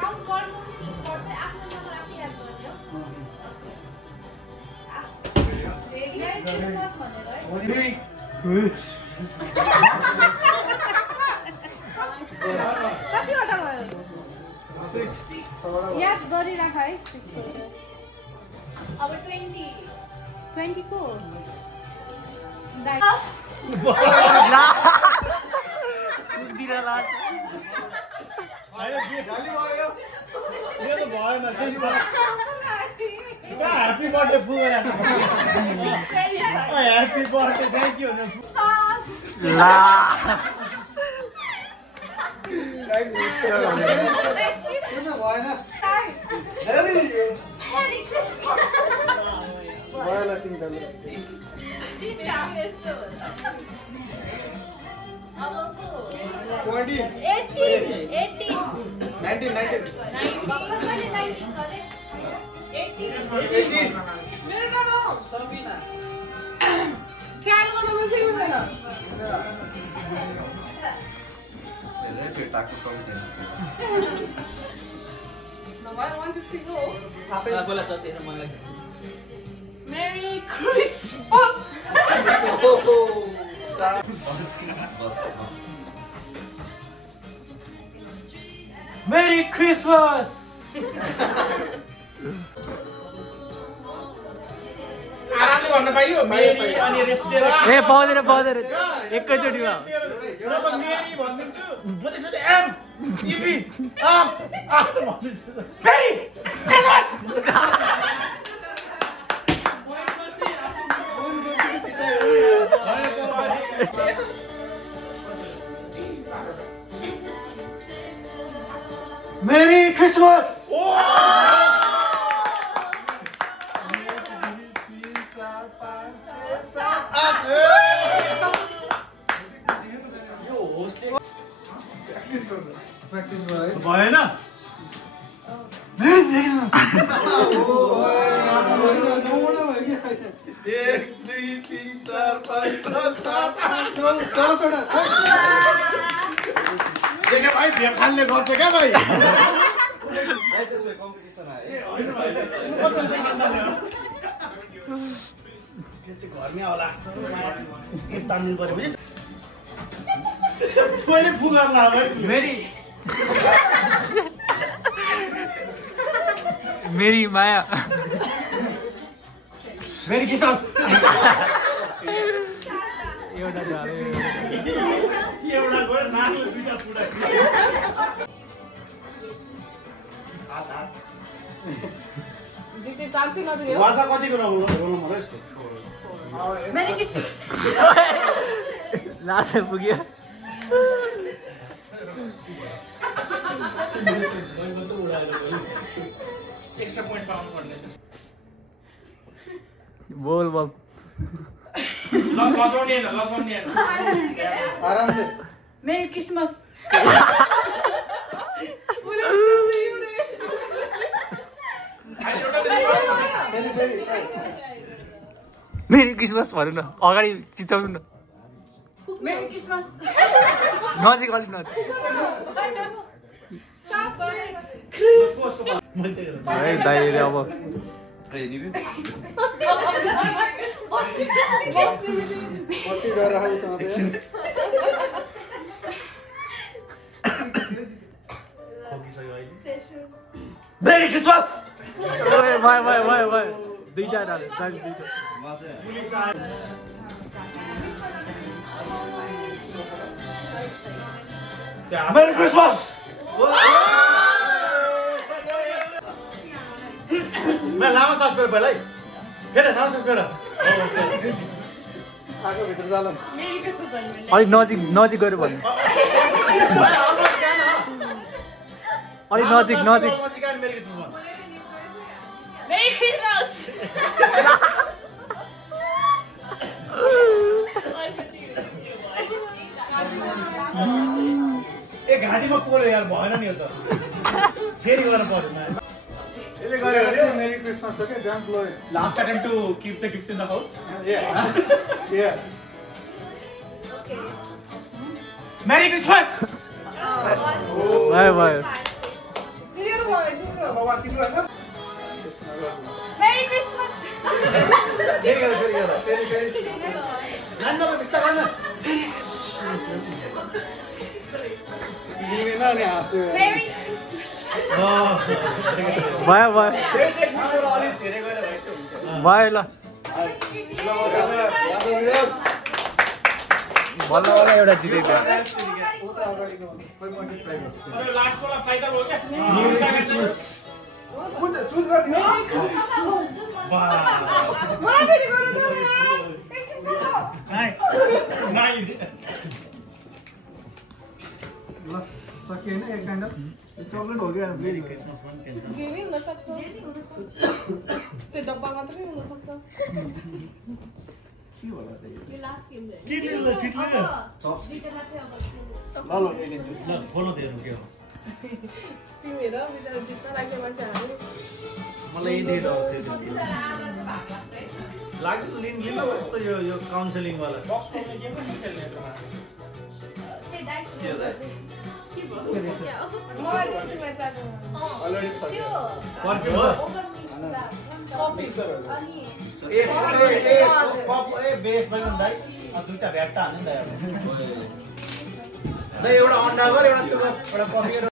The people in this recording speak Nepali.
काउन्ट गर्नु नि पर्छ आफ्नो नम्बर आफै याद गर्ने हो कतिवटा भयो 6 याद गरिराख है 6 अब 20 को कुदिरा लाछ आयो गाली भयो यो त भएन गाली भयो ह्यापी बर्थडे फुगरा ह्यापी बर्थडे थ्यांक यू ला थ्यांक यू किन भएन हेरी क्रिसमस भएन तिमीले 20 18 19 मेरो नाम हो सबिना चार गर्नु मान्छे हुँदैन ले पेटाको सबै नभए 150 को आफैलाई जति हेर मलाई मेरी क्रिसमस मेरी क्रिसमस आरामले भन्न पाइयो मेरी अनि रेस्ट लिएर ए पाउँदैन एकैचोटीमा एउटा त मेरी भन्दिन्छु म त्यसपछि एम इपी आम भन्दिन्छु मेरी मेरी क्रिसमस भएन एक दुई तीन चार पाँच छ सात आठ नौ 10 वटा देखे भाइ भेट खानले गर्छ क्या भाइ कम्पिटिसन आयो घरमै होला तान्नु पर्यो मैले फुगार लाग्यो मेरी माया मेरी क्रिसमस एउटा झाले एउटा गयो नानीले दुईटा पुरा जित्ने चान्सै नदिने हो भाषा कतिको रोल नम्बर हो यस्तो मेरी क्रिसमस लास पुग्यो एक्स्ट्रा पोइन्ट पाउनु पर्ने बोल लजाउने आरामले मेरी क्रिसमस मेरी क्रिसमस भन्नु न अगाडि चिचाउनु न मेरी क्रिसमस नजिक अलिक नजिक है दाइ अब कति डर आउँछ मेरी क्रिसमस भयो दुईटा दुईटा मेरी क्रिसमस मैं लामो सास फेर पहिला है फेर लामो सास फेर आगो भित्र जाला मेरी क्रिसमस अलिक नजिक गएर भन्नु अलिक नजिक मेरी क्रिसमस मेरी क्रिसमस ए घाँटीमा पोल्यो यार भएन नि यो त फेरि गर्न पर्छ यसले गर्यो भने मेरी क्रिसमस हो के don't blow it last attempt to keep the gifts in the house या merry Christmas oh bye bye तिनीहरू भयो तिम्रो भगवान तिम्रो हैन मेरी क्रिसमस फेरि गर फेरि जान्न म बिस्तार गर्न तिमीले नानी हाँस्यो मेरी क्रिसमस बाय बाय अलिक धेरै गएर भयो बाय ल बल्ल बल्ल एउटा जितेको अरे लास्ट वाला फाइदा हो क्या मेरी क्रिसमस कुन चुज गर्ने मलाई फेरि गर्नु पर्दैन एकछिन फोटो नाइ ल सकिएन एक क्यान्डल चक्लेट हो क्या मेरी क्रिसमस पनि टेन्सन जे नि हुन सक्छ त्यो डब्बा मात्रै हुन सक्छ के होला त्यही के लिनु छिटले ल ल लिन्छु ल खोलो दिनु के हो तिमी हेर बिचारा जित्न लाग्छ मान्छेहरू मलाई यही दिएर आउँथ्यो लाग्यो लिन लिनु यस्तो यो काउन्सिलिङ वाला बक्स खोल्ने गेम पनि खेल्ने त्यसमा मलाई कति मैच आएको अलरेडी सक्यो पर्फ्युम हो कफी ए कप ए बेस भयो नि दाइ दुईटा भ्याट्टा हाल्नु नि दाइ अब दाइ एउटा अन्डा गर एउटा त्यो एउटा कफी